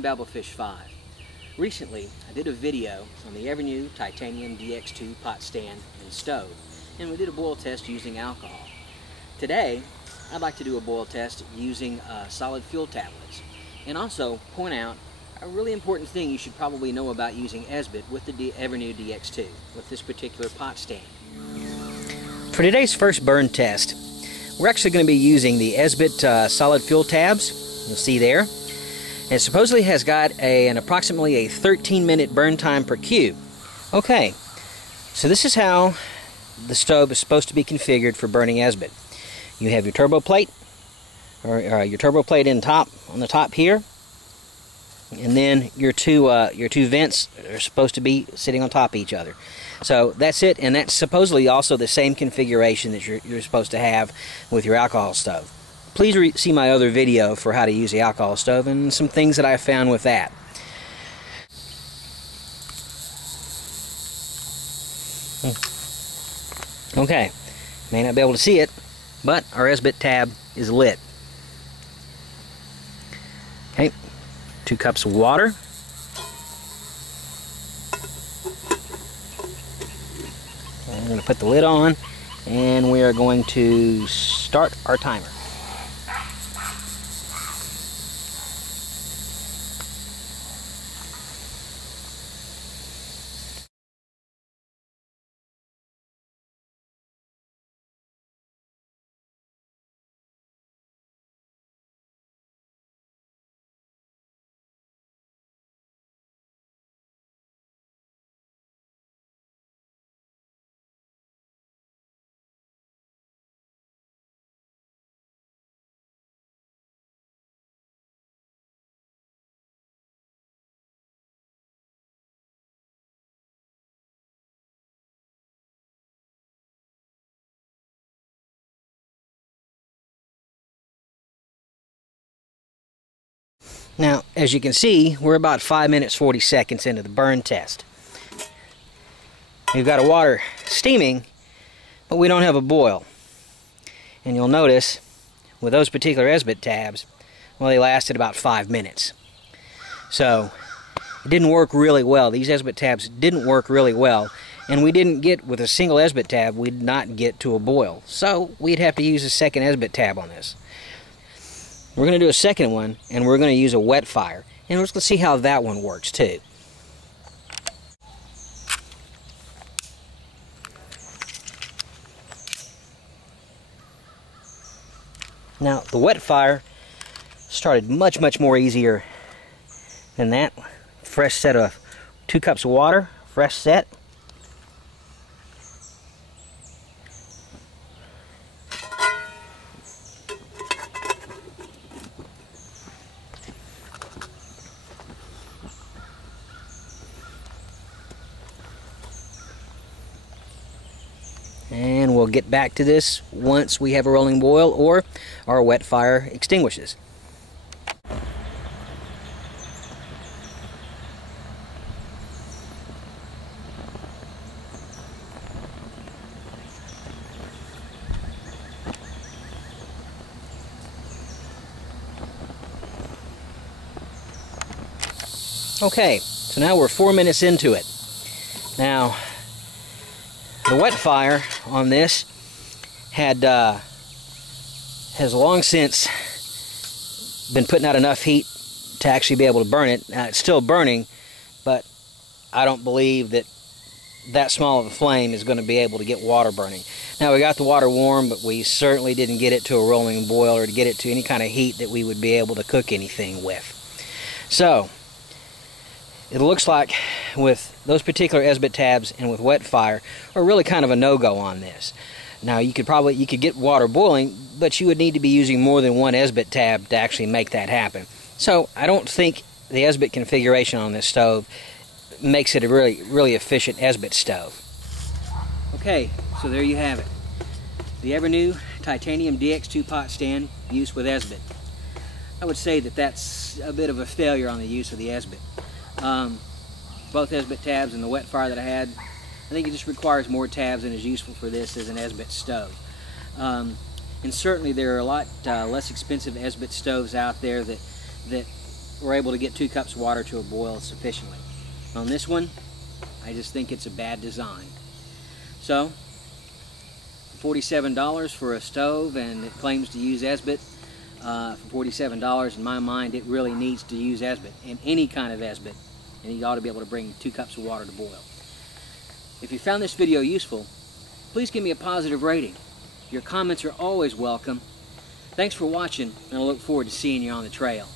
I'm Babblefish 5. Recently, I did a video on the Evernew Titanium DX2 Potstand and stove, and we did a boil test using alcohol. Today, I'd like to do a boil test using solid fuel tablets, and also point out a really important thing you should probably know about using Esbit with the Evernew DX2, with this particular pot stand. For today's first burn test, we're actually going to be using the Esbit solid fuel tabs. You'll see there. It supposedly has got an approximately a 13-minute burn time per cube. Okay, so this is how the stove is supposed to be configured for burning Esbit. You have your turbo plate, or your turbo plate on the top here, and then your two vents are supposed to be sitting on top of each other. So that's it, and that's supposedly also the same configuration that you're supposed to have with your alcohol stove. Please see my other video for how to use the alcohol stove and some things that I found with that. Okay, may not be able to see it, but our Esbit tab is lit. Okay, 2 cups of water. I'm going to put the lid on, and we are going to start our timer. Now, as you can see, we're about 5 minutes 40 seconds into the burn test. We've got our water steaming, but we don't have a boil. And you'll notice, with those particular Esbit tabs, well, they lasted about 5 minutes. So, it didn't work really well. These Esbit tabs didn't work really well, and we didn't get, with a single Esbit tab, we'd not get to a boil. So, we'd have to use a second Esbit tab on this. We're going to do a second one, and we're going to use a wet fire. And we're just going to see how that one works, too. Now, the wet fire started much more easier than that. Fresh set of 2 cups of water, fresh set. And we'll get back to this once we have a rolling boil or our wet fire extinguishes. Okay, so now we're 4 minutes into it. Now, the wet fire on this has long since been putting out enough heat to actually be able to burn it. Now, it's still burning, but I don't believe that small of a flame is going to be able to get water burning. Now, we got the water warm, but we certainly didn't get it to a rolling boil or to get it to any kind of heat that we would be able to cook anything with. So, it looks like with those particular Esbit tabs and with wet fire are really kind of a no-go on this. Now, you could get water boiling, but you would need to be using more than one Esbit tab to actually make that happen. So I don't think the Esbit configuration on this stove makes it a really efficient Esbit stove. Okay, so there you have it. The Evernew Titanium DX2 Potstand used with Esbit. I would say that that's a bit of a failure on the use of the Esbit. Both Esbit tabs and the wet fire that I had, I think it just requires more tabs and is useful for this as an Esbit stove. And certainly there are a lot less expensive Esbit stoves out there that we're able to get 2 cups of water to a boil sufficiently. On this one, I just think it's a bad design. So, $47 for a stove, and it claims to use Esbit. For $47, in my mind, it really needs to use Esbit, and any kind of Esbit, and you ought to be able to bring 2 cups of water to boil. If you found this video useful, please give me a positive rating. Your comments are always welcome. Thanks for watching, and I look forward to seeing you on the trail.